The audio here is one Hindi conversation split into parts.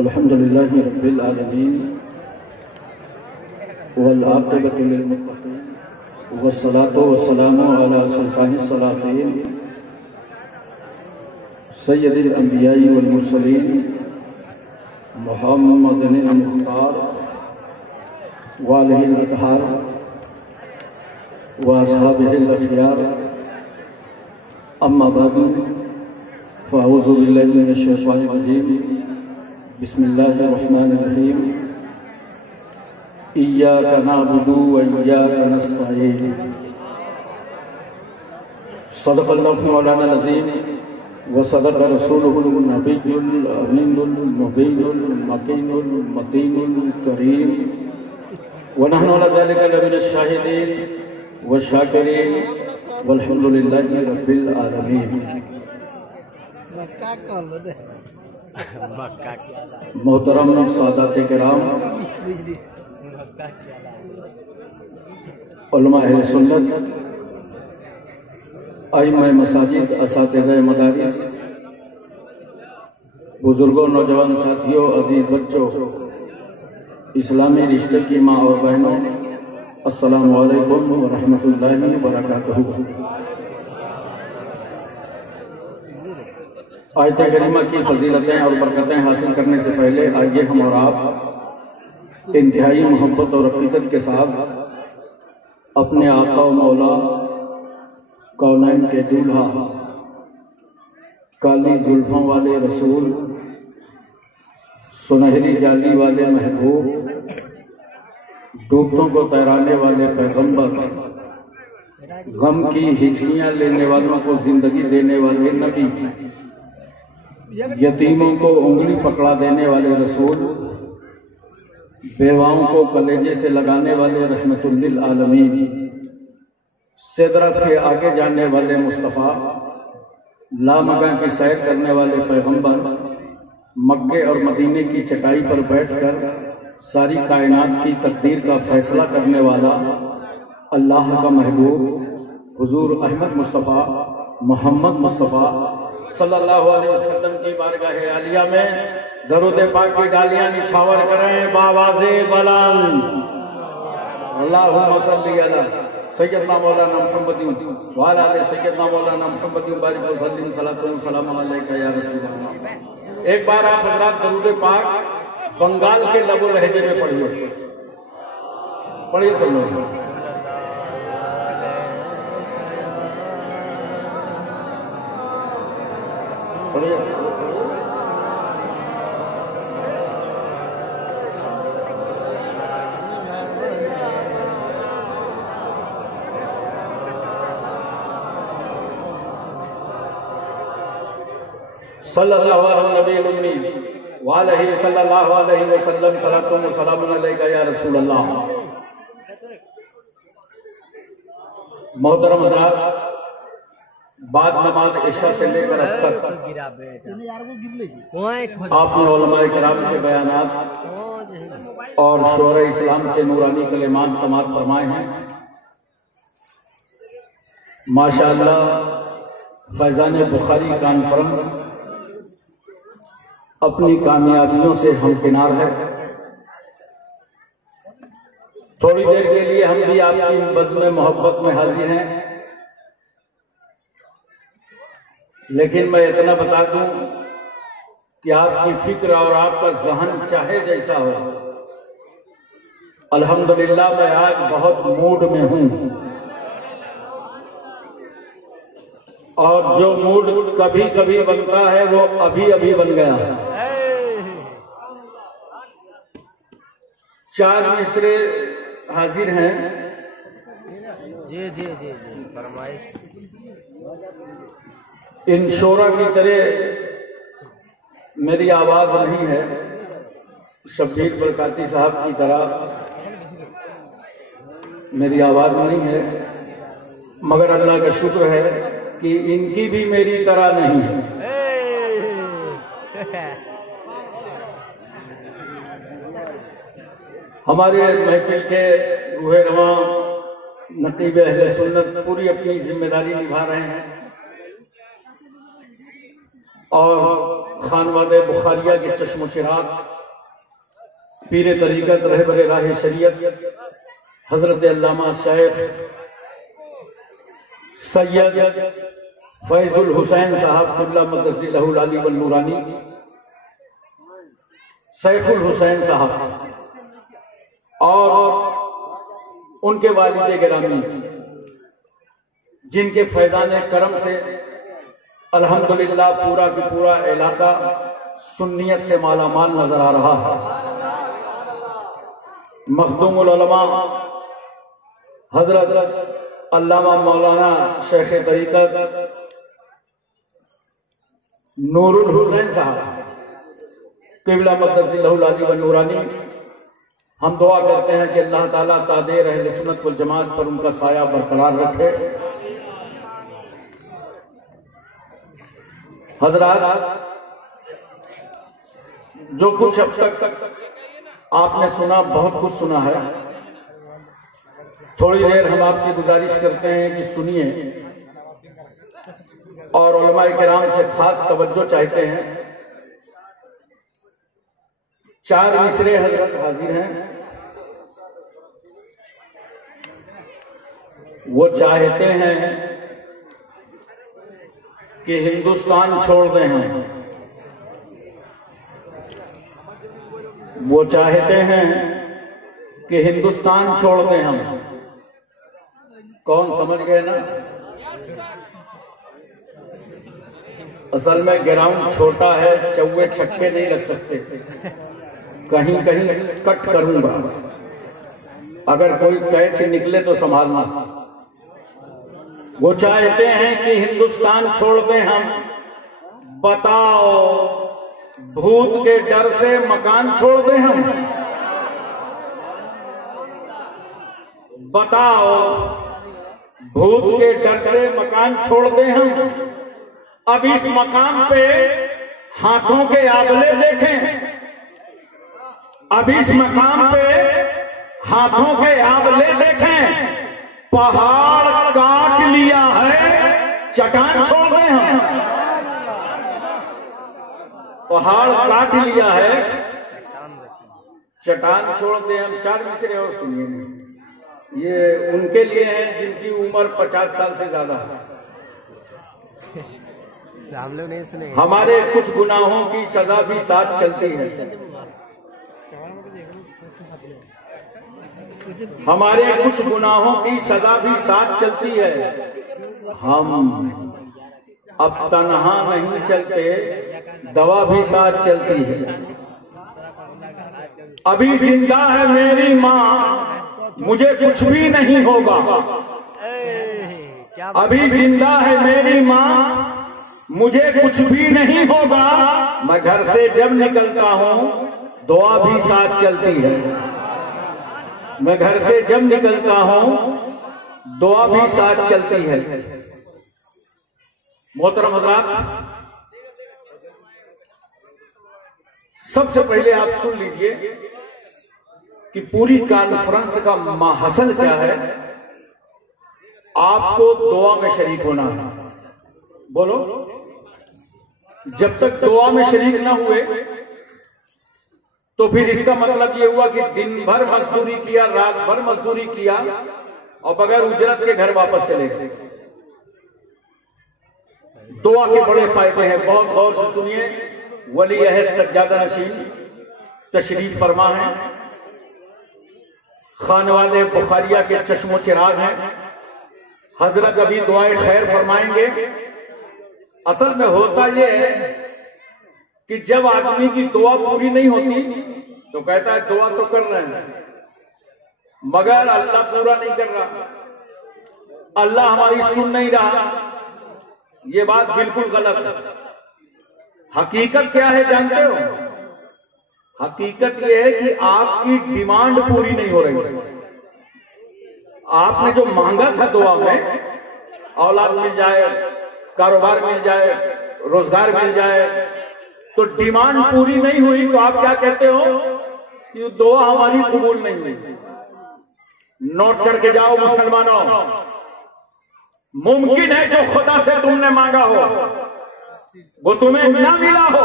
अल्हम्दुलिल्लाहि रब्बिल आलमीन वल आक़िबतु लिल मुत्तक़ीन वस्सलातु वस्सलामु अला सुल्तानिस सलातीन सय्यदिल अंबियाई वल मुरसलीन मुहम्मदिनिल मुख्तार व आलिहिल अतहार व अस्हाबिहिल अखयार अम्मा बअदु फ़अऊज़ु बिल्लाहि मिनश शैतानिर रजीम बिस्मिल्लाहिर रहमानिर रहीम इय्याका नअबुदु व इय्याका नस्तईन सदक़ल्लाहु मौलाना अज़ीम व सदक़ रसूलुहुल नबियुल अमीनुल मुबीनुल मकीनुल मतीनुल करीम व नहनु अला ज़ालिका लमिनश शाहिदीन व शाकिरीन वल्हम्दुलिल्लाहि रब्बिल आलमीन। मोहतरम सादात किराम, उलमा अहले सुन्नत, आइम्मा मसाजिद, असातिज़ाए मदारिस, बुजुर्गों, नौजवान साथियों, अजीज बच्चों, इस्लामी रिश्ते की माँ और बहनों, अस्सलामु अलैकुम व रहमतुल्लाहि व बरकातुहू। आयत करीमा की फजीलतें और बरकतें हासिल करने से पहले आइए हम और आप इंतहाई मोहब्बत और अक़ीदत के साथ अपने आका और मौला कौनैन के दूल्हा काली जुल्फों वाले रसूल सुनहरी जाली वाले महबूब डूबतों को तैराने वाले पैगंबर गम की हिचकियां लेने वालों को जिंदगी देने वाले नबी यतीमों को उंगली पकड़ा देने वाले रसूल बेवाओं को कलेजे से लगाने वाले रहमतुल लिल आलमीन सिदरा से आगे जाने वाले मुस्तफ़ा लामगा की सैर करने वाले पैगंबर मक्के और मदीने की चटाई पर बैठकर सारी कायनात की तकदीर का फैसला करने वाला अल्लाह का महबूब हुजूर अहमद मुस्तफ़ा मोहम्मद मुस्तफ़ा सल्लल्लाहु अलैहि वसल्लम की बारगाह आलिया में दरूद पाक की डालियां निछावर करें बावाज़े बुलंद। अल्लाहुम्मा सल्ली अला सय्यदना मौलाना मुहम्मदिन व अला आलि सय्यदना मौलाना मुहम्मदिन बारिक व सल्लिम सलातु व सलाम अलैका या रसूल अल्लाह। एक बार आप हज़रात दरूद पाक बंगाल के लबो लहजे में पढ़िए, पढ़िए सब लोग। सल्लल्लाहु अलैहि व अलैहि सल्लल्लाहु अलैहि वसल्लम सलातु व सलामुन अलैका या रसूल अल्लाह। मोहतरम हज़रात, बाद नमाज इशा से लेकर अब तक आपने उलमाए किराम के बयानात और शोरा इस्लाम से नूरानी कलिमात समाअत फरमाए हैं। माशाअल्लाह फैज़ान बुखारी कॉन्फ्रेंस अपनी कामयाबियों से हमकिनार है। थोड़ी देर के लिए हम भी आपकी बज़्म मोहब्बत में हाजिर हैं, लेकिन मैं इतना बता दूं कि आपकी फिक्र और आपका ज़हन चाहे जैसा हो, अल्हम्दुलिल्लाह मैं आज बहुत मूड में हूं और जो मूड कभी कभी बनता है वो अभी अभी बन गया। 4 मिसरे हाजिर हैं। जी जी जी जी फरमाइश। इन शोरा की तरह मेरी आवाज नहीं है, शब्बीर बरकाती साहब की तरह मेरी आवाज नहीं है, मगर अल्लाह का शुक्र है कि इनकी भी मेरी तरह नहीं है। हमारे महफिल के रूहे रवां नकीब अहले सुन्नत पूरी अपनी जिम्मेदारी निभा रहे हैं और खानवादे बुखारिया के चश्मो चिराग, पीर तरीक़त रहबर राह शरीयत हजरत अल्लामा शेख सैयद फैजुल हुसैन साहब क़िबला मक़दसिल्लहुल आली वल नूरानी, सैफुल हुसैन साहब और उनके वालिद गिरामी, जिनके फैजान करम से अल्हम्दुलिल्लाह पूरा की पूरा इलाका सुन्नियत से मालामाल नजर आ रहा है। मखदूमुल उलमा हजरत अल्लामा मौलाना शेख तरीक़त नूरुल हुसैन साहब क़िबला मक़दसिल्लहुल आली वल नूरानी, हम दुआ करते हैं कि अल्लाह ताला तादेर अहले सुन्नत वल जमात पर उनका साया बरकरार रखे। हजरात, जो कुछ अब तक आपने सुना, बहुत कुछ सुना है। थोड़ी देर हम आपसे गुजारिश करते हैं कि सुनिए और उलमाए किराम से खास तवज्जो चाहते हैं। 4 मिसरे हजरत हाजिर हैं। वो चाहते हैं कि हिंदुस्तान छोड़ दें हम, वो चाहते हैं कि हिंदुस्तान छोड़ दें हम। कौन समझ गए ना? असल में ग्राउंड छोटा है, चौवे छक्के नहीं लग सकते, कहीं कहीं कट करूंगा, अगर कोई कैच निकले तो संभालना। वो चाहते हैं कि हिंदुस्तान छोड़ दें हम। बताओ, भूत के डर से मकान छोड़ दें हम? बताओ, भूत के डर से मकान छोड़ दें हम? अब इस मकान पे हाथों के आबले देखें, अब इस मकाम पे हाथों के आबले देखें। पहाड़ काट लिया है, चट्टान छोड़ दें हम? पहाड़ काट लिया है, चट्टान छोड़ दें हम। 4 मिसरे और सुनिए, ये उनके लिए हैं जिनकी उम्र 50 साल से ज्यादा है। हम लोग नहीं सुने। हमारे कुछ गुनाहों की सजा भी साथ चलती है, हमारे कुछ गुनाहों की सजा भी साथ चलती है। हम अब तन्हा नहीं चलते, दवा भी साथ चलती है। अभी जिंदा है मेरी माँ, मुझे कुछ भी नहीं होगा। अभी जिंदा है मेरी माँ, मुझे कुछ भी नहीं होगा। मैं घर से जब निकलता हूँ, दुआ भी साथ चलती है। मैं घर से जब निकलता हूँ, दुआ भी साथ चलती है। मोहतरम हज़रात, सबसे पहले आप सुन लीजिए कि पूरी कॉन्फ्रेंस का माहसल क्या है। आपको दुआ में शरीक होना है। बोलो, जब तक दुआ में शरीक ना हुए तो फिर इसका मतलब ये हुआ कि दिन भर मजदूरी किया, रात भर मजदूरी किया और बगैर उजरत के घर वापस चले गए। दुआ के बड़े फायदे हैं, बहुत गौर से सुनिए। वली अहद सज्जादा नशीन तशरीफ फरमा है, खानवादे बुखारिया के चश्मो चिराग हैं। हजरत अभी दुआए खैर फरमाएंगे। असल में होता यह है कि जब आदमी की दुआ पूरी नहीं होती तो कहता है दुआ तो कर रहे हैं, मगर अल्लाह पूरा नहीं कर रहा, अल्लाह हमारी सुन नहीं रहा। ये बात बिल्कुल गलत है। हकीकत क्या है जानते हो? हकीकत यह है कि आपकी डिमांड पूरी नहीं हो रही। आपने जो मांगा था दुआ में, औलाद मिल जाए, कारोबार मिल जाए, रोजगार मिल जाए, तो डिमांड पूरी नहीं हुई तो आप क्या कहते हो कि दुआ हमारी कबूल नहीं हुई। नोट करके जाओ मुसलमानों, मुमकिन है जो खुदा से तुमने मांगा हो वो तुम्हें ना मिला हो,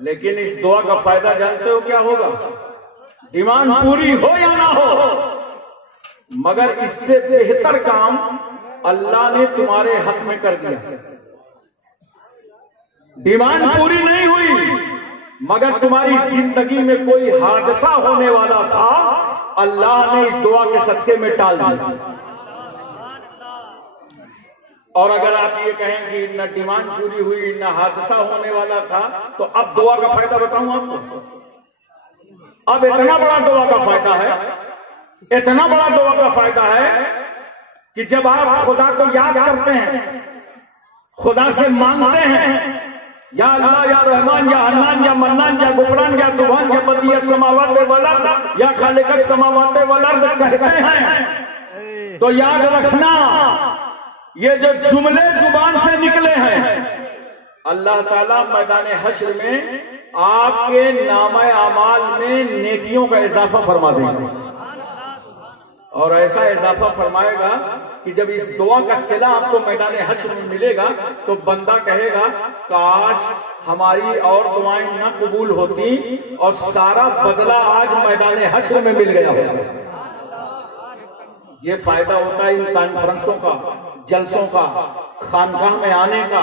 लेकिन इस दुआ का फायदा जानते हो क्या होगा? डिमांड पूरी हो या ना हो, मगर इससे बेहतर काम अल्लाह ने तुम्हारे हक में कर दिया। डिमांड पूरी नहीं हुई, मगर तुम्हारी जिंदगी में कोई हादसा होने वाला था, अल्लाह ने इस दुआ के सदके में टाल दिया। और अगर आप ये कहें कि न डिमांड पूरी हुई न हादसा होने वाला था, तो अब दुआ का फायदा बताऊं आपको। अब इतना बड़ा दुआ का फायदा है, इतना बड़ा दुआ का फायदा है कि जब आप खुदा को याद करते हैं, खुदा से मांगते हैं, या अल्लाह या रहमान या हन्नान या मन्नान या गुफरान या सुभान या बदियत समावात वल अर्द या खालिकत समावात वल अर्द कहते हैं, तो याद रखना ये जो जुमले जुबान से निकले हैं, अल्लाह ताला मैदान हश्र में आपके नामे अमाल में नेकियों का इजाफा फरमा देगा। और ऐसा इजाफा फरमाएगा कि जब इस दुआ का सिला आपको मैदान हश्र में मिलेगा, तो बंदा कहेगा काश हमारी और दुआएं न कबूल होती और सारा बदला आज मैदान हश्र में मिल गया होता। ये फायदा होता है इन कॉन्फ्रेंसों का, जलसों का, खानकाह में आने का,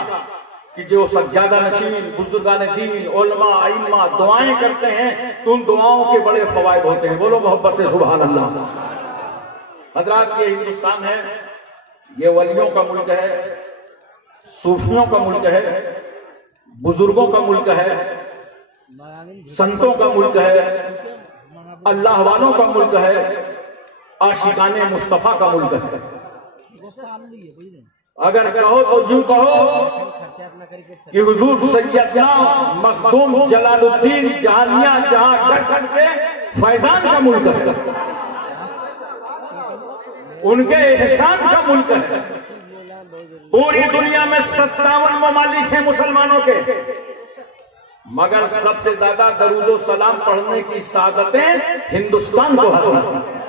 कि जो सज्जादा नशीन बुजुर्गान दीन उलमा अइम्मा दुआएं करते हैं, तो उन दुआओं के बड़े फवायद होते हैं। बोलो मोहब्बत से सुभान अल्लाह। हजरात, ये हिंदुस्तान है, ये वलियों का मुल्क है, सूफियों का मुल्क है, बुजुर्गों का मुल्क है, संतों का मुल्क है, अल्लाह वालों का मुल्क है, आशिकाने मुस्तफा का मुल्क है। अगर कहो तो यूं कहो कि हुजूर सैयदना मखदूम जलालुद्दीन जहानिया जहां डट के फैजान का मुल्क है, उनके एहसान का मुल्क है। पूरी दुनिया में 57 ममालिक हैं मुसलमानों के, मगर सबसे ज्यादा दरूदो सलाम पढ़ने की सादतें हिंदुस्तान को हासिल है।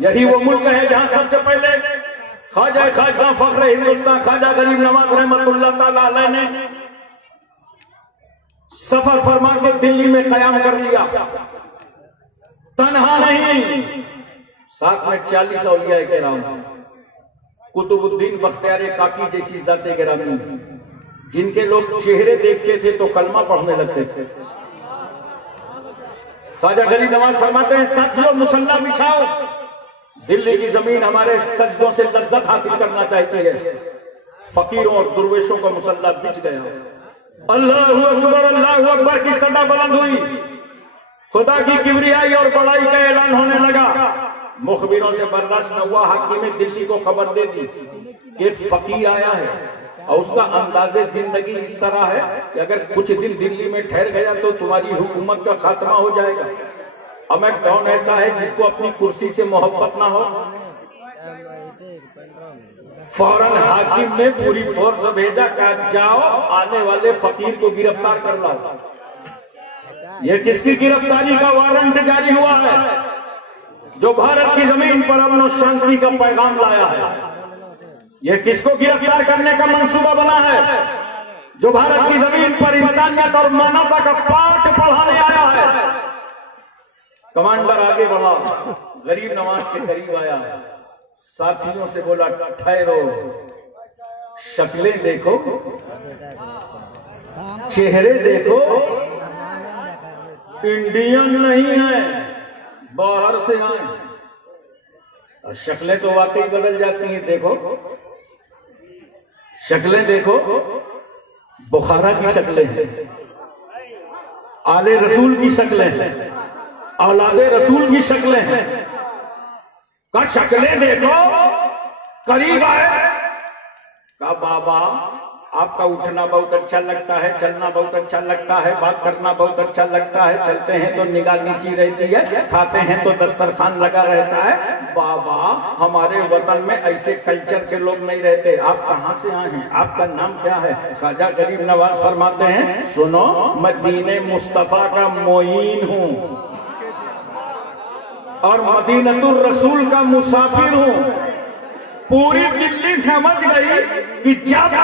यही वो मुल्क है जहां सबसे पहले ख्वाजा फख्र हिंदुस्तान ख्वाजा गरीब नवाज रहमतुल्लाह ताला अलैह ने सफर फरमा के दिल्ली में कयाम कर लिया। तन्हा नहीं, साथ में 40 औलिया किराम, कुतुबुद्दीन बख्तियार काकी जैसी जाते गिरामी, जिनके लोग चेहरे देखते थे तो कलमा पढ़ने लगते थे। ख्वाजा गरीब नवाज फरमाते हैं, साथियों मुसल्ला बिछाओ, दिल्ली की जमीन हमारे सजदों से लज्जत हासिल करना चाहती है। फकीरों और दुर्वेशों का मुसल्ला बिछ गया। अल्लाहु अकबर की सदा बुलंद हुई, खुदा की किबरियाई और बड़ाई का ऐलान होने लगा। मुखबिरों से बर्दाश्त न हुआ, हाकिम दिल्ली को खबर दे दी कि फकीर आया है, और उसका अंदाजे जिंदगी इस तरह है कि अगर कुछ दिन दिल्ली में ठहर गया तो तुम्हारी हुकूमत का खात्मा हो जाएगा। अब मैं कौन ऐसा है जिसको अपनी कुर्सी से मोहब्बत ना हो? फौरन हाकिम ने पूरी फोर्स भेजा, कहा जाओ आने वाले फकीर को गिरफ्तार कर लाओ। ये किसकी गिरफ्तारी का वारंट जारी हुआ है? जो भारत की जमीन पर अमन और शांति का पैगाम लाया है। ये किसको गिरफ्तार करने का मंसूबा बना है? जो भारत की जमीन पर इंसानियत और मानवता का पाठ पढ़ाने आया है। कमांडर आगे बढ़ा, गरीब नवाज के करीब आया, साथियों से बोला ठहरो, शक्लें देखो, चेहरे देखो, इंडियन नहीं है, बाहर से आए। और शक्लें तो वाकई बदल जाती हैं। देखो शक्लें देखो, बुखारा की शक्लें हैं, आले रसूल की शक्लें हैं, औलादे रसूल की शक्लें हैं। का शक्लें देखो, करीब आए, का बाबा आपका उठना बहुत अच्छा लगता है, चलना बहुत अच्छा लगता है, बात करना बहुत अच्छा लगता है, चलते हैं तो निगाह नीची रहती है, खाते हैं तो दस्तरखान लगा रहता है। बाबा हमारे वतन में ऐसे कल्चर के लोग नहीं रहते, आप कहाँ से आए हैं, आपका नाम क्या है? ख्वाजा गरीब नवाज फरमाते हैं, सुनो मैं दीने मुस्तफा का मोइन हूँ और मदीनतुर रसूल का मुसाफिर हूँ। पूरी दिल्ली समझ गई कि जब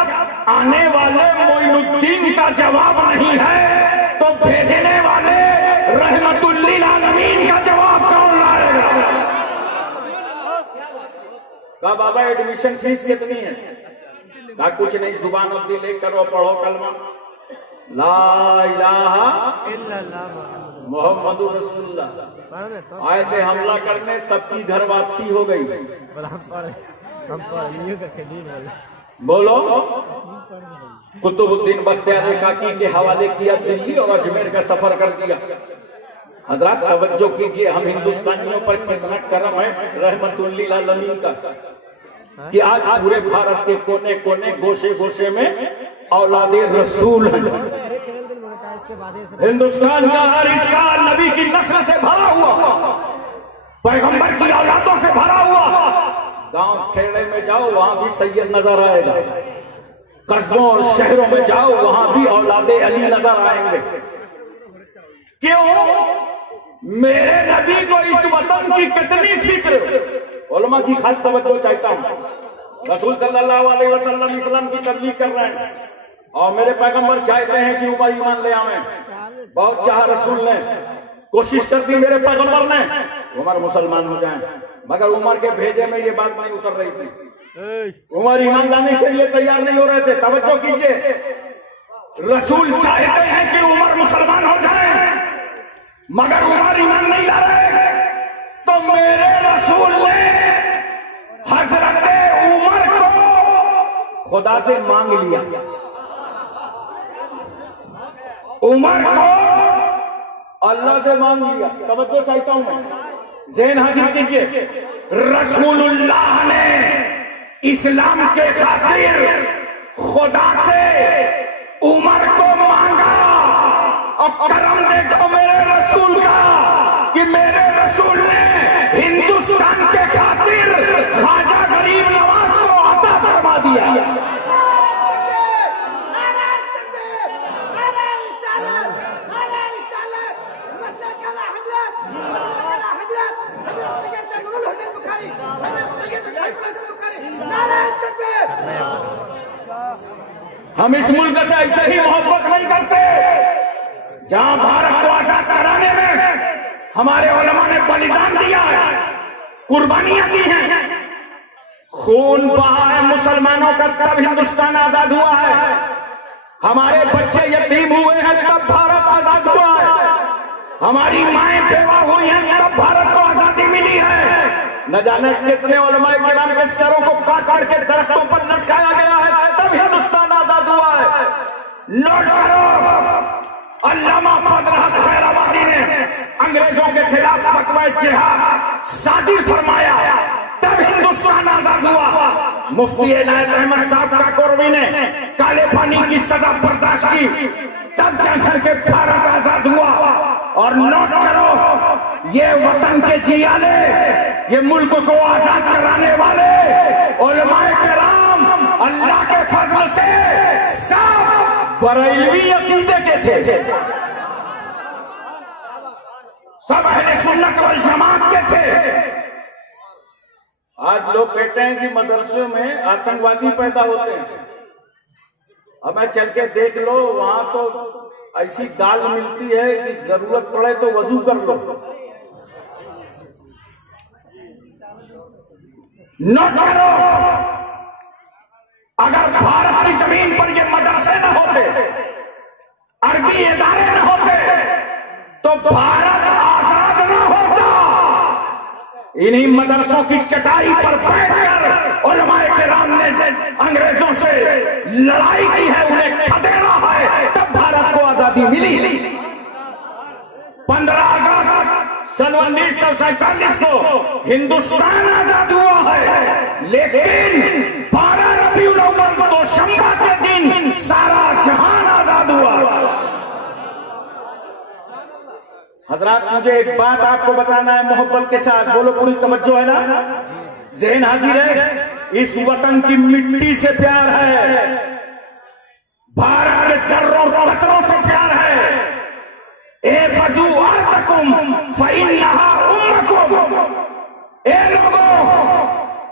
आने वाले मोइनुद्दीन का जवाब नहीं है तो भेजने वाले रहमतुल्लिल आलमीन का जवाब कौन लाएगा? कहा बाबा एडमिशन फीस कितनी है? कहा कुछ नहीं, जुबान अब्दी लेकर करो, पढ़ो कलमा ला इलाहा इल्लल्लाह मुहम्मदुर रसूलुल्लाह। आए थे हमला करने, सबकी घर वापसी हो गई। बोलो, कुतुबुद्दीन बख्तियार काकी के हवाले किया दिल्ली और अजमेर का सफर कर दिया। हजरत तवज्जो कीजिए, हम हिंदुस्तानियों पर कितना करम है रहमतुल्लिल आलमीन का कि आज पूरे भारत के कोने कोने गोशे गोशे में औलादे रसूल हैं। हिंदुस्तान का हर हिस्सा नबी की नस्ल से भरा हुआ, पैगंबर की औलादों से भरा हुआ। गांव खेड़े में जाओ, वहां भी सैयद नजर आएगा। कस्बों और शहरों में जाओ, वहां भी औलादे अली नजर आएंगे। क्यों? मेरे नबी को इस वतन की कितनी फिक्र। उलमा की खास तवज्जो चाहता हूं। रसूल सल्लल्लाहु अलैहि वसल्लम इस्लाम की तबलीग कर रहे हैं और मेरे पैगंबर चाहते हैं कि उमर ईमान ले आवे। बहुत चाह रसूल ने, कोशिश कर दी मेरे पैगंबर ने उमर मुसलमान हो जाए, मगर उमर के भेजे में ये बात नहीं उतर रही थी। उमर ईमान लाने के लिए तैयार नहीं हो रहे थे। तवज्जो कीजिए, रसूल चाहते हैं कि उमर मुसलमान हो जाए, मगर उमर ईमान नहीं ला रहे। तो मेरे रसूल ने हजरत उमर को खुदा से मांग लिया। उमर को अल्लाह से मांग लिया। तवज्जो चाहता हूं मैं, ज़हन हाजिर कीजिए। रसूलुल्लाह ने इस्लाम के खातिर खुदा से उमर को मांगा। और करम देखो मेरे रसूल का कि मेरे रसूल ने हिंदुस्तान के खातिर ख्वाजा गरीब नवाज को अता फरमा दिया। हम इस मुल्क से ऐसे ही मोहब्बत नहीं करते। जहां भारत को आजाद कराने में हमारे उलमा ने बलिदान दिया है, कुर्बानियां दी हैं, खून बहा है मुसलमानों का, तब हिंदुस्तान आजाद हुआ है। हमारे बच्चे यतीम हुए हैं तब भारत आजाद हुआ है। हमारी माएं बेवा हुई हैं तब भारत को आजादी मिली है। न जाने कितने उलमा किराम के सरों को काट काट के दरख्तों पर लटकाया गया है, तब हिंदुस्तान आजाद हुआ है। नोट करो, अल्लामा फजल हक खैराबादी ने अंग्रेजों के खिलाफ फतवा जिहाद सादिर फरमाया, तब हिंदुस्तान आजाद हुआ। मुफ्ती इनायत अहमद साहब काकोरवी ने काले पानी की सजा बर्दाश्त की, तब जाकर के भारत आजाद हुआ। और नोट करो, ये वतन के जियाले, ये मुल्क को आजाद कराने वाले उलमाए किराम अल्लाह के फजल से सब बरेलवी अकीदे के थे, सब अहले सुन्नत वल जमात के थे। आज लोग कहते हैं कि मदरसों में आतंकवादी पैदा होते हैं। अब मैं चल के देख लो, वहां तो ऐसी दाल मिलती है कि जरूरत पड़े तो वजू कर लो। न करो, अगर भारत की जमीन पर ये मदरसे न होते, अरबी इदारे न होते, तो भारत आजाद न होता। इन्हीं मदरसों की चटाई पर बैठकर उलमाए किराम ने अंग्रेजों से लड़ाई की है, उन्हें खदेड़ा है, तब भारत को आजादी मिली। 15 अगस्त सन 1947 को हिंदुस्तान आजाद हुआ है, लेकिन 12 रबीउल अव्वल तो शंबा के दिन सारा जहान आजाद हुआ। हजरात, मुझे एक बात आपको बताना है मोहब्बत के साथ, बोलो, पूरी तवज्जो है ना? ज़हन हाजिर है? इस वतन की मिट्टी से प्यार है, भारत के सर्रों कतरों से प्यार है। ए फजू आतकुम फइन्नहा उम्मकुम, ए लोगों,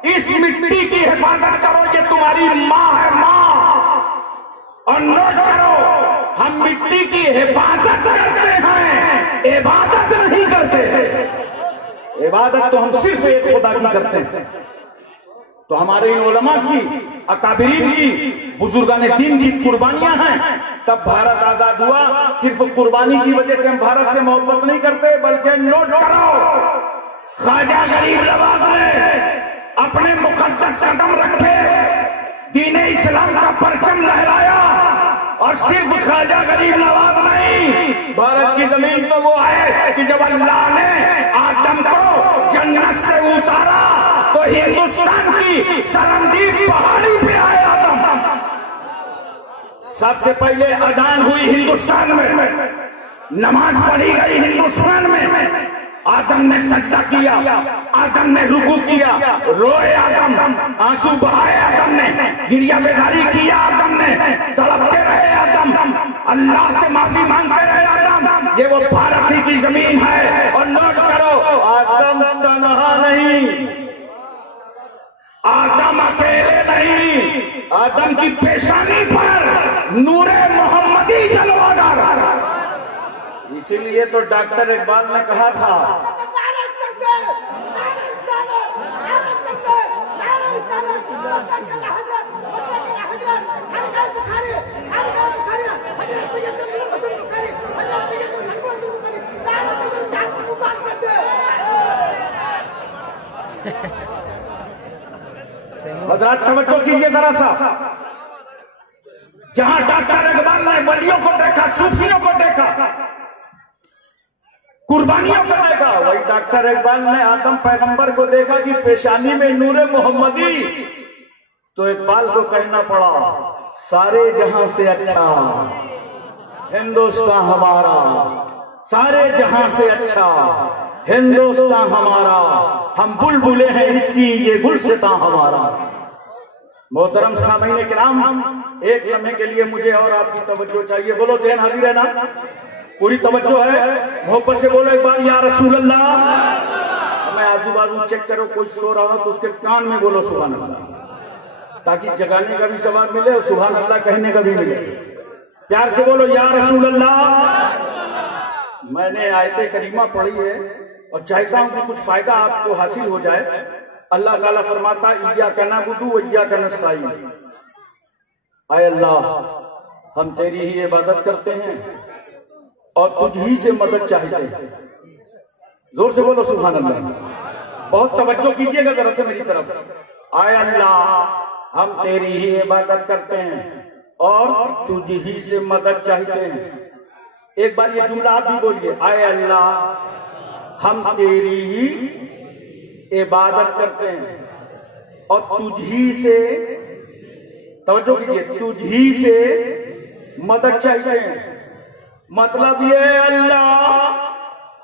इस मिट्टी की हिफाजत करो, ये तुम्हारी माँ है, माँ। और नोट करो, हम मिट्टी की हिफाजत करते हैं, इबादत नहीं करते। इबादत तो हम सिर्फ एक खुदा की करते हैं। तो हमारे इन उलमा की, अकाबिरीन की, बुजुर्गाने दीन की कुर्बानियां हैं, तब भारत आजाद हुआ। सिर्फ कुर्बानी की वजह से हम भारत से मोहब्बत नहीं करते, बल्कि नोट करो, ख्वाजा गरीब नवाज ने अपने मुकद्दस कदम रखे, दीन इस्लाम का परचम लहराया। और सिर्फ ख्वाजा गरीब नवाज नहीं, भारत की जमीन तो वो है कि जब अल्लाह ने आदम को जन्नत से उतारा तो हिंदुस्तान की सरमदीद पहाड़ी पे आए आदम। सबसे पहले अजान हुई हिंदुस्तान में, नमाज पढ़ी गई हिंदुस्तान में। आदम ने सजदा किया, आदम ने रुकू किया, रोए आदम, आंसू बहाए आदम ने, गिरिया बेजारी किया आदम ने, तड़पते रहे आदम, अल्लाह से माफी मांगते रहे आदम। ये वो भारत ही की जमीन है। और नोट करो, आदम तन्हा नहीं, आदम अकेले नहीं, आदम की पेशानी पर नूरे मोहम्मदी जलवादार। इसीलिए तो डॉक्टर इकबाल ने कहा था, हजरत तवज्जो कीजिए जरा सा, जहां डॉक्टर इकबाल ने वलियों को देखा, सूफियों को देखा, कुर्बानियों को देखा, वही डॉक्टर इकबाल ने आदम पैगंबर को देखा कि पेशानी में नूरे मोहम्मदी। तो इकबाल को कहना पड़ा, सारे जहां से अच्छा हिंदुस्तान हमारा, सारे जहां से अच्छा हिंदुस्तान हमारा, हम बुलबुले हैं इसकी, ये गुलसिता हमारा। मोहतरम सामईन किराम, एक लम्हे के लिए मुझे और आपकी तवज्जो चाहिए। बोलो ज़हन हाजिर है ना, पूरी तवज्जो है, मोहब्बत से बोलो एक बार या रसूल अल्लाह। मैं आजू बाजू चेक करो, कोई सो रहा हो तो उसके कान में बोलो सुभान अल्लाह, ताकि जगाने का भी सवाब मिले और सुभान अल्लाह कहने का भी मिले। प्यार से बोलो या रसूल अल्लाह। मैंने आयते करीमा पढ़ी है और चाहता हूं कि कुछ फायदा आपको हासिल हो जाए। अल्लाह ताला फरमाता, इय्याका नअबुदु व इय्याका नस्तईन। आए अल्लाह, हम तेरी ही इबादत करते हैं और तुझ ही से मदद चाहते हैं। जोर से बोलो सुभान अल्लाह। बहुत तवज्जो कीजिएगा जरा से मेरी तरफ। आए अल्लाह, हम तेरी ही इबादत करते हैं और तुझ ही से मदद चाहते हैं। एक बार ये जुमला आप भी बोलिए, आए अल्लाह, हम तेरी ही इबादत करते हैं और तुझ ही से, तवज्जो कीजिए, तुझ ही से मदद चाहिए। मतलब ये अल्लाह,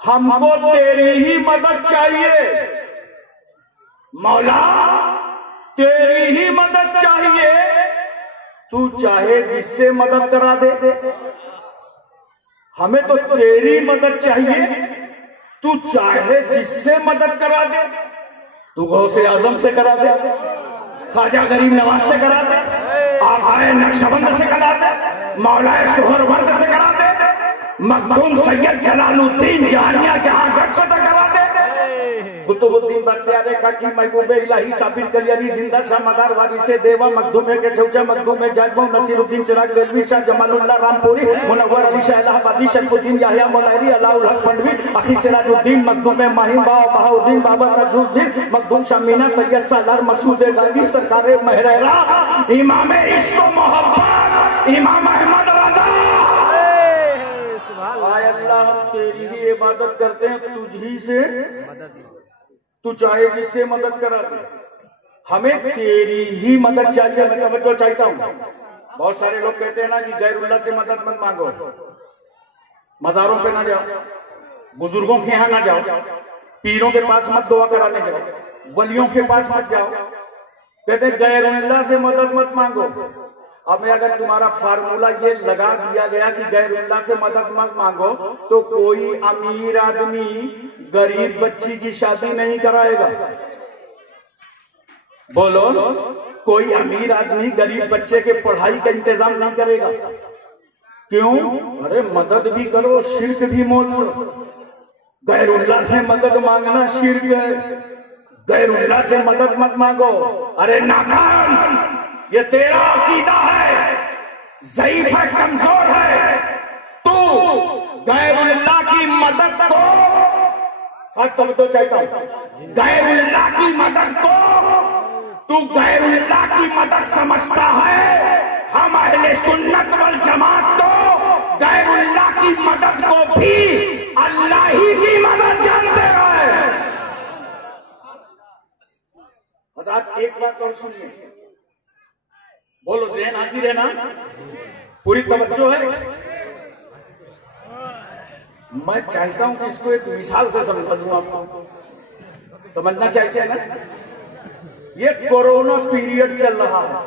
हमको तेरी ही मदद चाहिए। मौला, तेरी ही मदद चाहिए। तू चाहे जिससे मदद करा दे, हमें तो तेरी मदद चाहिए। तू चाहे जिससे मदद करा दे, तू गौसे आजम से करा दे, ख्वाजा गरीब नवाज से करा दे, आगाए नक्शबंद से करा दे, मौलाए सोहरवर्द से करा दे, मखदूम सैयद जलालुद्दीन जहानिया जहां गक्स से करा दे, कुतुबुद्दीन बख्तियार काकी महबूबे इलाही साबिर कलियानी जिंदा शाह मदार वारिसे देवा मखदूमे के चौचा मखदूमे जाजमो नसीरुद्दीन चिराग देलवी शाह जमालुल्लाह रामपुरी मुनव्वर अली शाह इलाहाबादी शरफुद्दीन याहिया मौलारी अलाउल हक पंडवी अखी सिराजुद्दीन मखदूमे माहिम बहाउद्दीन बाबा तजुद्दीन मखदूम शामीना सैयद सालार मसूद गाजी सरकार महरेरा इमाम इश्क व मोहब्बत इमाम अहमद रजा। आए अल्लाह, हम तेरी ही इबादत करते हैं, तुझी से तू चाहे जिससे मदद करा दे, हमें तेरी ही मदद चाहिए। मैं तवज्जो चाहता हूँ। बहुत सारे लोग कहते हैं ना कि गैरुल्लाह से मदद मत मांगो, मजारों पे ना जाओ, बुजुर्गों के यहाँ ना जाओ, पीरों के पास मत दुआ कराने जाओ, वलियों के पास मत जाओ। कहते गैरुल्लाह से मदद मत मांगो। अब अगर तुम्हारा फार्मूला ये लगा दिया गया कि गैरुल्लाह से मदद मत मांगो, तो कोई अमीर आदमी गरीब बच्ची की शादी नहीं कराएगा। बोलो, कोई अमीर आदमी गरीब बच्चे के पढ़ाई का इंतजाम नहीं करेगा। क्यों? अरे मदद भी करो, शिर्क भी मोल लो। गैरुल्लाह से मदद मांगना शिर्क है, गैरुल्लाह से मदद मत मांगो। अरे नाकाम, ये तेरा अकीदा है, ज़ईफ है, कमजोर है। तू गैरुल्लाह की मदद को, खास तौर तो चाहता हूं, गैरुल्लाह की मदद को तू गैरुल्लाह की मदद समझता है। हम अहले सुन्नत वल जमात तो गैरुल्लाह की मदद को भी अल्लाह ही की मदद जानते रहे। हज़रत एक बात और सुनिए, बोलो ज़हन हाजिर है ना, पूरी तवज्जो है। मैं चाहता हूं कि इसको एक मिसाल से समझा दूं, आपको समझना चाहिए ना। ये कोरोना पीरियड चल रहा है,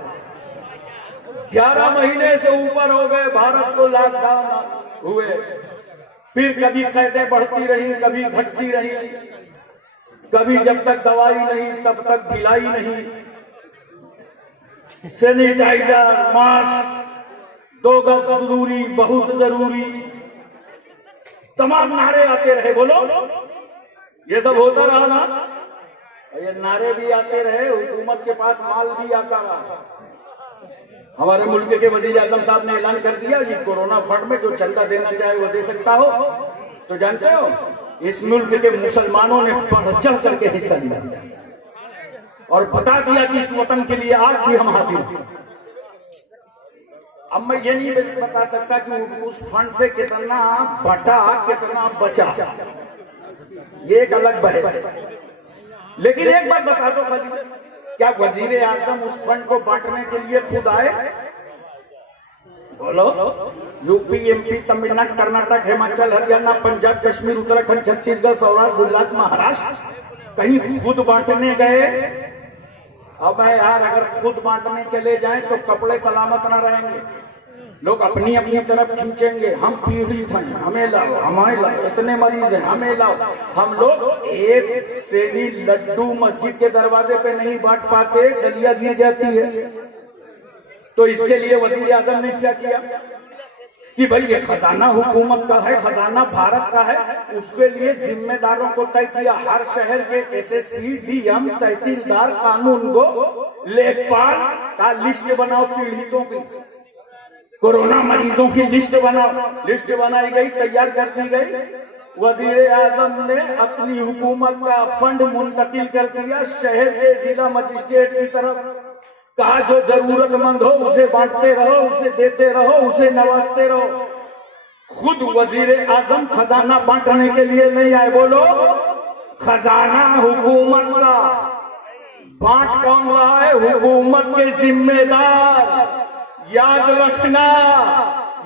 11 महीने से ऊपर हो गए, भारत को लॉकडाउन हुए, फिर कभी कैदें बढ़ती रही, कभी घटती रही, कभी जब तक दवाई नहीं तब तक ढिलाई नहीं, सैनिटाइजर, मास्क, 2 गज जरूरी, बहुत जरूरी, तमाम नारे आते रहे। बोलो, ये सब होता रहा ना, ये नारे भी आते रहे, हुकूमत के पास माल भी आता रहा। हमारे मुल्क के वजीर आजम साहब ने ऐलान कर दिया कि कोरोना फंड में जो चंदा देना चाहे वो दे सकता हो। तो जानते हो, इस मुल्क के मुसलमानों ने बढ़ चढ़ करके हिस्सा लिया और बता दिया कि इस वतन के लिए आज भी हम हाजिर हैं। अब मैं ये नहीं बता सकता कि उस फंड से कितना बटा कितना बचा, ये एक अलग बहस है। लेकिन एक बात बता दो खाली, क्या वजीर आजम उस फंड को बांटने के लिए खुद आए? बोलो, यूपी, एमपी, तमिलनाडु, कर्नाटक, हिमाचल, हरियाणा, पंजाब, कश्मीर, उत्तराखंड, छत्तीसगढ़, सौराष्ट्र, गुजरात, महाराष्ट्र, कहीं खुद बांटने गए? अब यार, अगर खुद बांटने चले जाएं तो कपड़े सलामत ना रहेंगे, लोग अपनी अपनी तरफ खींचेंगे। हम पीड़ित हैं, हमें लाओ, हमें लाओ, इतने मरीज हैं, हमें लाओ। हम लोग एक सेनी लड्डू मस्जिद के दरवाजे पे नहीं बांट पाते, डलिया दी जाती है। तो इसके लिए वजीर आजम ने क्या किया कि भाई ये खजाना हुकूमत का है, खजाना भारत का है, उसके लिए जिम्मेदारों को तय किया। हर शहर के एसएसपी, डीएम, तहसीलदार, कानून गो, लेखपाल का लिस्ट बनाओ, पीड़ितों की, कोरोना मरीजों की लिस्ट बनाओ। लिस्ट बनाई गई, तैयार कर दी गई। वजीर आजम ने अपनी हुकूमत का फंड मुंतकिल कर दिया शहर के जिला मजिस्ट्रेट की तरफ। कहा जो जरूरतमंद हो उसे बांटते रहो, उसे देते रहो, उसे नवाजते रहो। खुद वजीर आजम खजाना बांटने के लिए नहीं आए। बोलो, खजाना हुकूमत का, बांट कौन रहा है? हुकूमत के जिम्मेदार। याद रखना,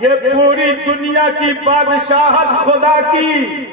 ये पूरी दुनिया की बादशाहत खुदा की।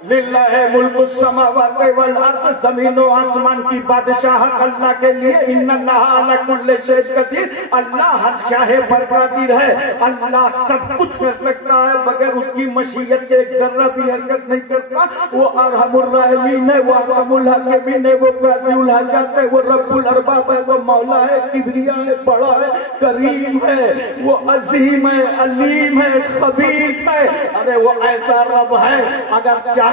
लिल्लाहि मुल्कुस समावाति वल अर्द, जमीन और आसमान की बादशाहत अल्लाह के लिए। इन्नल्लाह अला कुल्लि शैइन कदीर, अल्लाह हर चाहे पर कादिर है। अल्लाह सब कुछ कर सकता है, बगैर उसकी मशीयत के एक जर्रा भी हरकत नहीं करता। वो अरहमुर राहिमीन है, वो अरहमुल हाकिमीन है, वो काज़िउल हाजात है, वो रब्बुल अरबाब है, वो मौला है, किबरिया है, बड़ा है, करीम है, वो अजीम है, अलीम है, खबीर है। अरे वो ऐसा रब है, अगर चाहे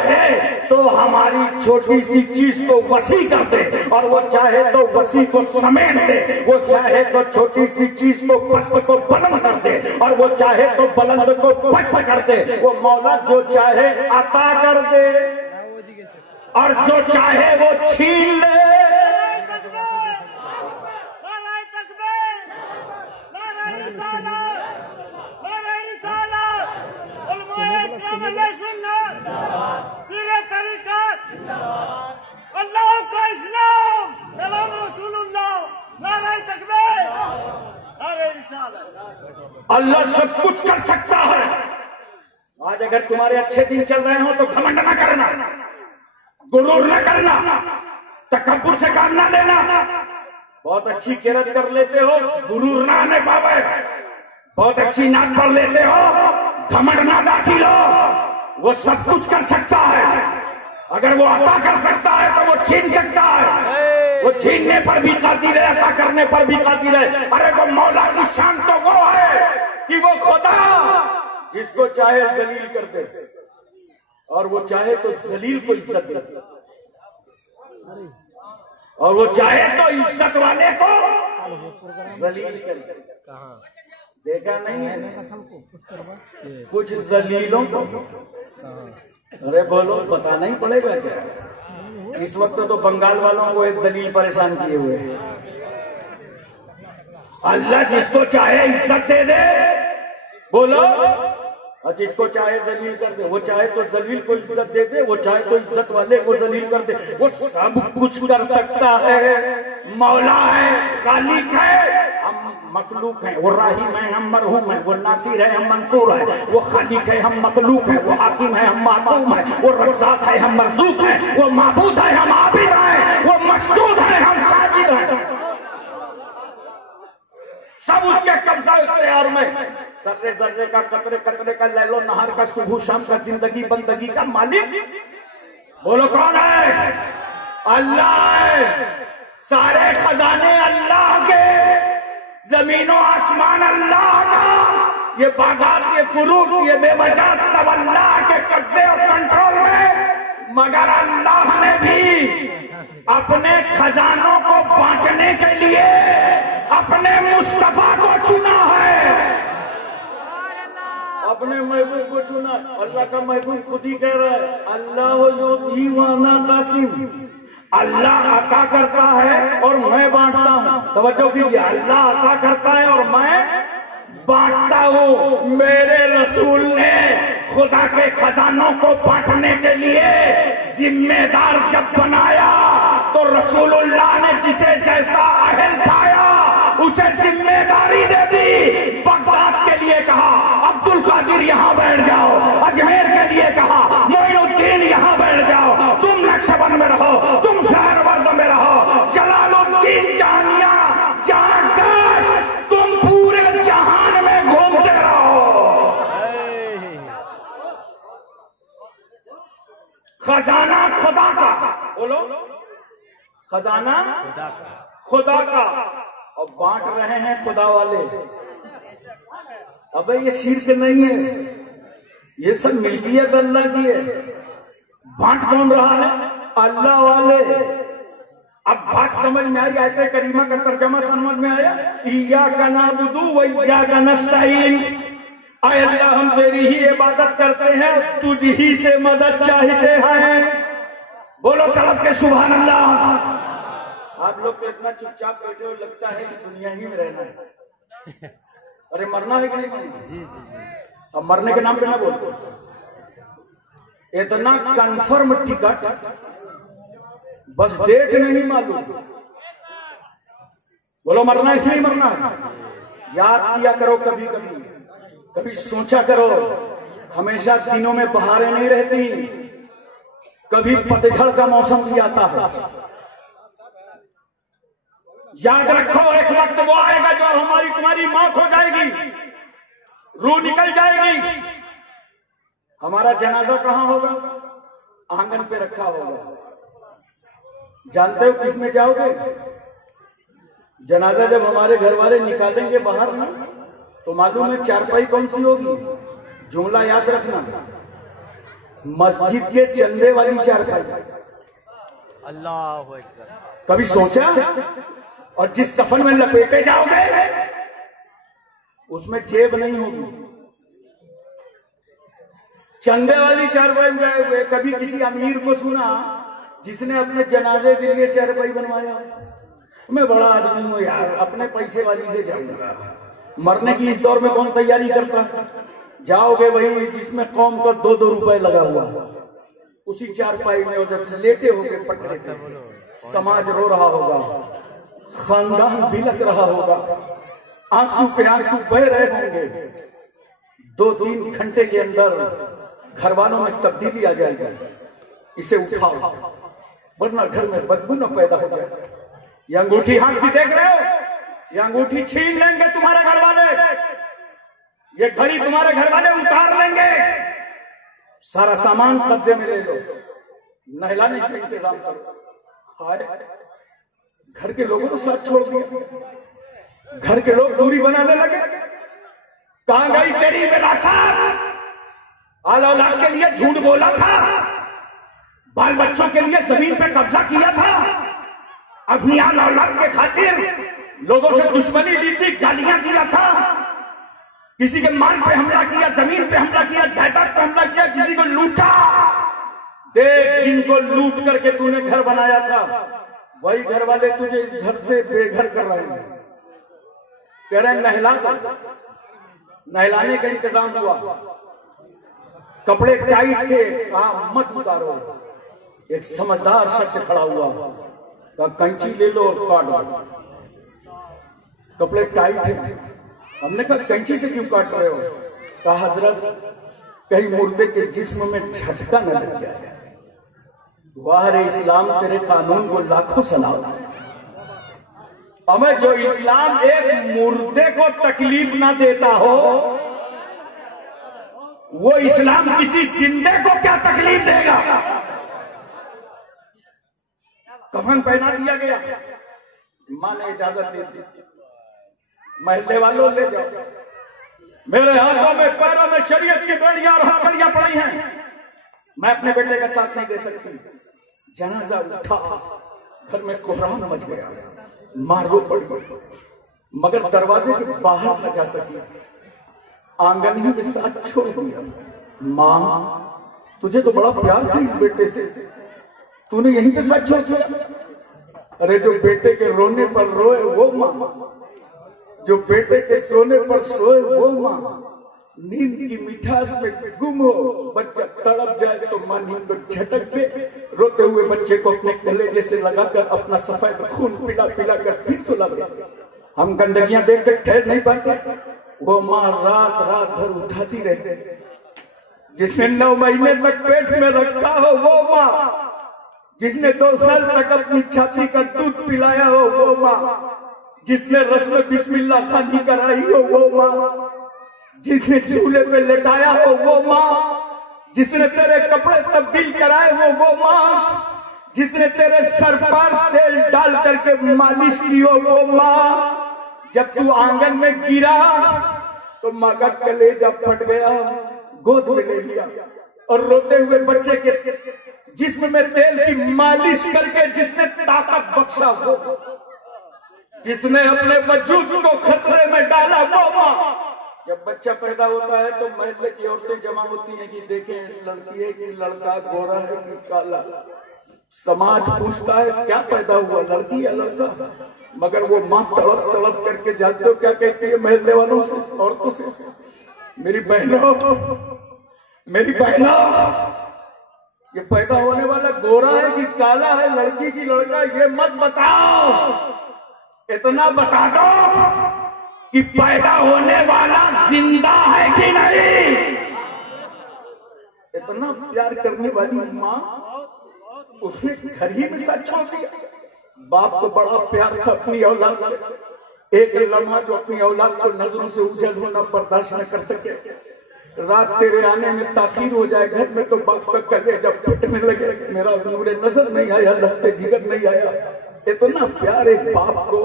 तो हमारी छोटी सी चीज को वसी कर दे, और वो चाहे तो वसी को समेट दे। वो चाहे तो छोटी सी चीज को पस्त को बुलंद कर दे, और वो चाहे तो बुलंद को पस्त कर दे। वो मौला जो चाहे अता कर दे, और जो चाहे वो छीन ले। अल्लाह सब कुछ कर सकता है। आज अगर तुम्हारे अच्छे दिन चल रहे हो तो घमंड न करना, गुरूर न करना, तकब्बुर से काम न लेना। बहुत अच्छी किरत कर लेते हो, गुरूर ना आने पावे। बहुत अच्छी नाक पढ़ लेते हो, घमंड ना दाखिल हो। वो सब कुछ कर सकता है। अगर वो अता कर सकता है तो वो छीन सकता है। वो छीनने पर भी कादिर है, अता करने पर भी कादिर है। अरे वो मौला की शान तो वो है कि वो खुदा जिसको चाहे जलील कर दे और वो चाहे तो जलील को इज्जत दे, और वो चाहे तो इज्जत वाले को जलील कर दे। देखा नहीं है कुछ जलीलों को? अरे बोलो, बताना ही पड़ेगा क्या? इस वक्त तो बंगाल वालों को एक जलील परेशान किए हुए हैं। अल्लाह जिसको चाहे इज्जत दे दे, बोलो, और जिसको चाहे जलील कर दे। वो चाहे तो जलील को इज्जत दे दे, वो चाहे तो इज्जत वाले को जलील कर दे। वो सब कुछ कर सकता है, मौला है, खालिक है, हम मखलूक हैं। वो राहिम है, हम मरहूम है। वो नासिर है, हम मंसूर है। वो खालिक है, हम मखलूक है। वो हाकिम है, हम मातूम है। वो रज़्ज़ाक़ है, हम मरज़ूक़ है। वो माबूद है, हम आबिद हैं। वो मस्जूद है, हम साजिद हैं। सब उसके कब्जा इख्तियार में। जर्रे जर्रे का, कतरे कतरे का, लैलो नहार का, सुबह शाम का, जिंदगी बंदगी का मालिक बोलो कौन है? अल्लाह है। सारे खजाने अल्लाह के, जमीनों आसमान अल्लाह का, ये बागात, ये फुरूट, ये बेवजह सब अल्लाह के कब्जे और कंट्रोल में। मगर अल्लाह ने भी अपने खजानों को बांटने के लिए अपने मुस्तफा को चुना है, अपने महबूब को चुना। अल्लाह का महबूब खुद ही कह रहा है, अल्लाह जो दीवाना कासिम, अल्लाह अता करता है और मैं बांटता हूँ। तवज्जो कीजिए, अल्लाह अता करता है और मैं बांटता हूँ। मेरे रसूल ने खुदा के खजानों को बांटने के लिए जिम्मेदार जब बनाया तो रसूलुल्लाह ने जिसे जैसा अहल पाया उसे जिम्मेदारी दे दी। बगदाद के लिए कहा अब्दुल कादिर यहाँ बैठ जाओ, अजमेर के लिए कहा मोइनुद्दीन यहाँ बैठ जाओ, तुम नक्शबंद में रहो, तुम शहरवर्द में रहो, जलालुद्दीन जानिया जागश, तुम पूरे जहान में घूमते रहो। खजाना खुदा का, बोलो खजाना खुदा का, और बांट रहे हैं खुदा वाले। अबे ये शिर्क नहीं है, ये सब मिल्कियत अल्लाह की है। बांट कौन रहा है? अल्लाह वाले। अब बात समझ में आई, आयत करीमा का तर्जमा समझ में आया। इय्याका नअबुदु व इय्याका नस्तईन, आय अल्लाह हम तेरी ही इबादत करते हैं, तुझ ही से मदद चाहते हैं। बोलो तड़प के सुभान अल्लाह। आप लोग तो इतना चुपचाप बैठे हो, लगता है कि दुनिया ही में रहना है। अरे मरना है कि नहीं मरना? जी जी जी। अब मरने के नाम पे ना बोलो। इतना कंफर्म टिकट, बस डेट नहीं मालूम। बोलो मरना है कि नहीं मरना है? याद किया करो कभी कभी, कभी सोचा करो। हमेशा दिनों में बहारें नहीं रहती, कभी पतझड़ का मौसम भी आता है। याद रखो, एक वक्त वो आएगा जो हमारी तुम्हारी मौत हो जाएगी, रूह निकल जाएगी। हमारा जनाजा कहां होगा? आंगन पे रखा होगा। जानते हो किस में जाओगे? जनाजा जब हमारे घर वाले निकालेंगे बाहर ना, तो मालूम है चारपाई कौन सी होगी? जुमला याद रखना, मस्जिद के चंदे वाली चारपाई। अल्लाह अकबर। कभी सोचा? और जिस कफन में लपेटे जाओगे उसमें जेब नहीं होगी। चंदे वाली चारपाई में गए हुए। कभी किसी अमीर को सुना जिसने अपने जनाजे के लिए चारपाई बनवाया? मैं बड़ा आदमी हूं यार, अपने पैसे वाली से जाऊंगा। मरने की इस दौर में कौन तैयारी करता? जाओगे वही जिसमें कौम का 2-2 रुपए लगा हुआ, उसी चारपाई में जब से लेटे होगे पटरे पे, समाज रो रहा होगा, खानदान बिलक रहा होगा, आंसू पे आंसू बह रहे होंगे। 2-3 घंटे के अंदर घर वालों में तब्दीली आ जाएगी। इसे उठाओ वरना घर में बदबू न पैदा हो जाए। ये अंगूठी हाथ की देख रहे हो? ये अंगूठी छीन लेंगे तुम्हारे घर वाले, ये घड़ी तुम्हारे घर वाले उतार लेंगे, सारा सामान कब्जे में ले लो, नहलाने का इंतजाम करो। घर के लोगों ने साथ छोड़ दिया, घर के लोग दूरी बनाने लगे। कहां गई तेरी विरासत? आल औलाद के लिए झूठ बोला था, बाल बच्चों के लिए जमीन पे कब्जा किया था, अपनी आल औलाद के खातिर लोगों से दुश्मनी ली थी, गालियां दिया था, किसी के माल पे हमला किया, जमीन पे हमला किया, जायदाद पे हमला किया, किसी को लूटा। देख, जिनको लूट करके तूने घर बनाया था, वही घर वाले तुझे इस घर से बेघर कर रहे हैं। कह रहे हैं नहलाने का इंतजाम हुआ, कपड़े टाइट थे, कहा मत उतारो। एक समझदार शख्स खड़ा हुआ, कहा कैंची ले लो और काट दो। कपड़े टाइट थे, हमने कहा कैंची से क्यों काट रहे हो? कहा हजरत कहीं मुर्दे के जिस्म में झटका न लग जाए। वाह रे इस्लाम, तेरे कानून को लाखों सलाम। हमें जो इस्लाम एक मुर्दे को तकलीफ ना देता हो, वो इस्लाम किसी जिंदे को क्या तकलीफ देगा? कफन पहना दिया गया, मां ने इजाजत दी थी, महल्ले वालों ले जाओ। मेरे हाथों में पैरों में शरीयत की बेड़ियां और हथकड़ियां पड़ी हैं, मैं अपने बेटे का साथ नहीं दे सकती। जनाजा उठा, घर में कोहराम मच गया, मां रो पड़ी, मगर दरवाजे के बाहर न जा सकी, आंगन ही के साथ छोड़ दिया। मां, तुझे तो बड़ा प्यार था इस बेटे से, तूने यहीं पे साथ छोड़ दिया। अरे जो बेटे के रोने पर रोए वो मां, जो बेटे के सोने पर सोए वो मां, नींद की मिठास में गुम हो, बच्चा तड़प जाए तो मां नींद को झटक दे, रोते हुए बच्चे को अपने कलेजे से लगाकर अपना सफेद खून पिला पिला कर फिर सुला दे। हम गंदगियां देख कर ठहर नहीं पाते, वो मां रात रात भर उठाती रहती। जिसने 9 महीने तक पेट में रखा हो वो मां, जिसने 2 साल तक अपनी छाती का दूध पिलाया हो वो मां, जिसने रस्म बिस्मिल्लाह खानी कराई हो वो मां, जिसने चूल्हे पे लेटाया हो वो मां, जिसने तेरे कपड़े तब्दील कराए हो वो मां, जिसने तेरे सर पर तेल डाल करके मालिश की हो वो मां। जब तू आंगन में गिरा तो मां का कलेजा फट गया, गोद में ले लिया और रोते हुए बच्चे के जिस्म में तेल की मालिश करके जिसने ताकत बख्शा हो, जिसने अपने वजूद को खतरे में डाला वो मां। जब बच्चा पैदा होता है तो महल्ले की औरतें जमा होती हैं कि देखें लड़की है कि लड़का, गोरा है कि काला। समाज पूछता है क्या पैदा हुआ, लड़की या लड़का? मगर वो माँ तड़प तड़प करके जानते हो क्या कहती है महल्ले वालों से, औरतों से? मेरी बहनों, मेरी बहनों, ये पैदा होने वाला गोरा है कि काला है, लड़की की लड़का, ये मत बताओ, इतना बता दो कि पैदा होने वाला जिंदा है कि नहीं। इतना प्यार करने वाली मां, उसने घर ही में साथ छोड़ दिया। बाप को बड़ा प्यार था अपनी औलाद से, एक लम्हा जो अपनी औलाद को नजरों से उजल होना बर्दाश्त न कर सके, रात तेरे आने में ताखीर हो जाए घर में तो बाप का कलेजा फटने लगे, मेरा नूरे नजर नहीं आया, लहते जिगर नहीं आया। इतना प्यार एक बाप को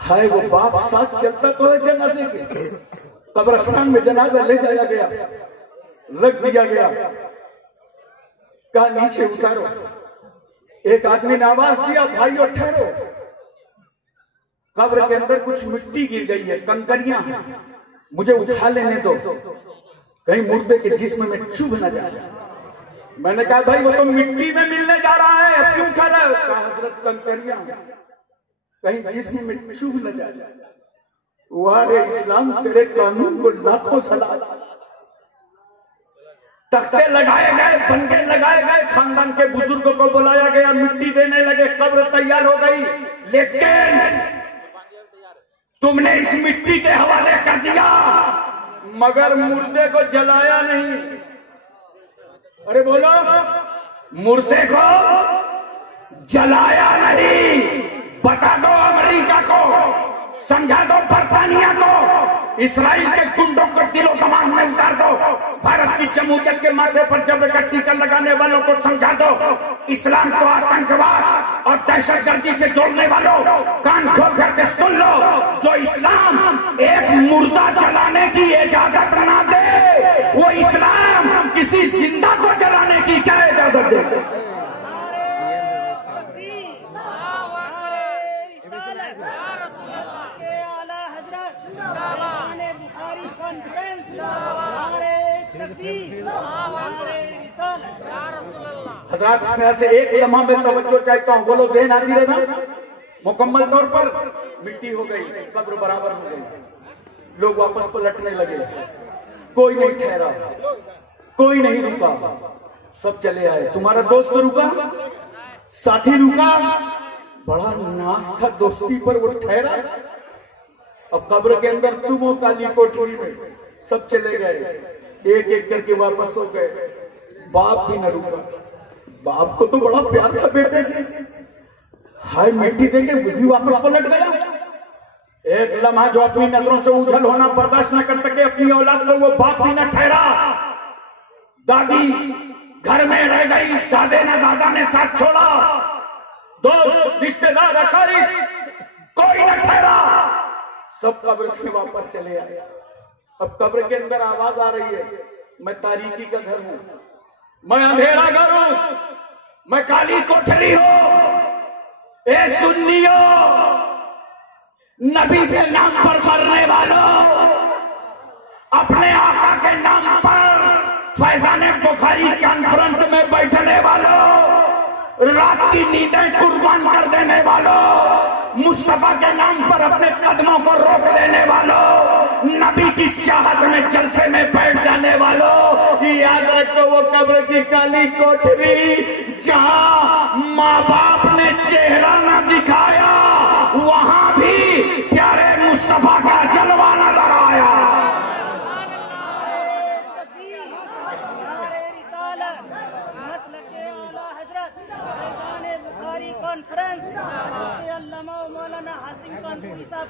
है, वो बाप साथ चलता तो है जनाजे के। कब्रिस्तान में जनाजा ले जाया गया, रख दिया गया, कहा नीचे उतारो। एक आदमी ने आवाज दिया, भाइयों ठहरो, कब्र के अंदर कुछ मिट्टी गिर गई है, कंकरियां हैं, मुझे उठा लेने दो, कहीं मुर्दे के जिस्म में चुभ न जाए। मैंने कहा भाई वो तो मिट्टी में मिलने जा रहा है, अब क्यों उठा रहे हो? कहा हजरत कंकरियां कहीं जिस्म में चुभ न जाए। वारे इस्लाम, तेरे कानून को लाखों सलाम। तख्ते लगाए गए, बनके लगाए गए, खानदान के बुजुर्गों को बुलाया गया, मिट्टी देने लगे, कब्र तैयार हो गई, लेकिन तुमने इस मिट्टी के हवाले कर दिया मगर मुर्दे को जलाया नहीं। अरे बोलो, मुर्दे को जलाया नहीं। बता दो अमेरिका को, समझा दो बर्तानिया को, इसराइल के गुंडों को दिलो दिमाग में उतार दो, भारत की जमहूरियत के माथे पर जबर का टीका लगाने वालों को समझा दो, इस्लाम को आतंकवाद और दहशतगर्दी से जोड़ने वालों कान खोल करके सुन लो, जो इस्लाम एक मुर्दा जलाने की इजाजत ना दे, वो इस्लाम किसी जिंदा को जलाने की क्या इजाजत दे? हज़रात मैं से एक लम्हा में तवज्जो चाहता हूँ, बोलो ज़हन हाजिर है ना? मुकम्मल तौर पर मिट्टी हो गई, कब्र बराबर हो गई, लोग वापस पलटने लगे, कोई नहीं ठहरा, कोई नहीं रुका, सब चले आए। तुम्हारा दोस्त रुका, साथी रुका, बड़ा नाज था दोस्ती पर, वो ठहरा। अब कब्र के अंदर तुम हो काली कोठरी में, सब चले गए, एक एक करके वापस हो गए, बाप भी न रुका। बाप को तो बड़ा प्यार था बेटे से, हाय मिट्टी देके भी वापस पलट गया। एक लम्हा जो अपनी नजरों से उछल होना बर्दाश्त न कर सके अपनी औलाद को, वो बाप भी न ठहरा। दादी घर में रह गई, दादे ने दादा ने साथ छोड़ा, दोस्त रिश्तेदार अकारीब कोई न ठहरा, सब कब्र से वापस चले आए। अब कब्र के अंदर आवाज आ रही है, मैं तारीकी का घर हूं, मैं अंधेरा घर हूं, मैं काली कोठरी हूं। ए सुन्नियों, नबी के नाम पर मरने वालों, अपने आका के नाम पर फैजाने बुखारी कॉन्फ्रेंस में बैठने वालों, रात की नींदें कुर्बान कर देने वालों, मुस्तफा के नाम पर अपने कदमों को रोक देने वालों, नबी की चाहत में जलसे में बैठ जाने वालों, याद रखो वो कब्र की काली कोठरी जहां माँ बाप ने चेहरा न दिखाया, वहां भी प्यारे मुस्तफा का जलवा नजर आया। कॉन्फ्रेंस मौलाना हासिम कानपुरी साहब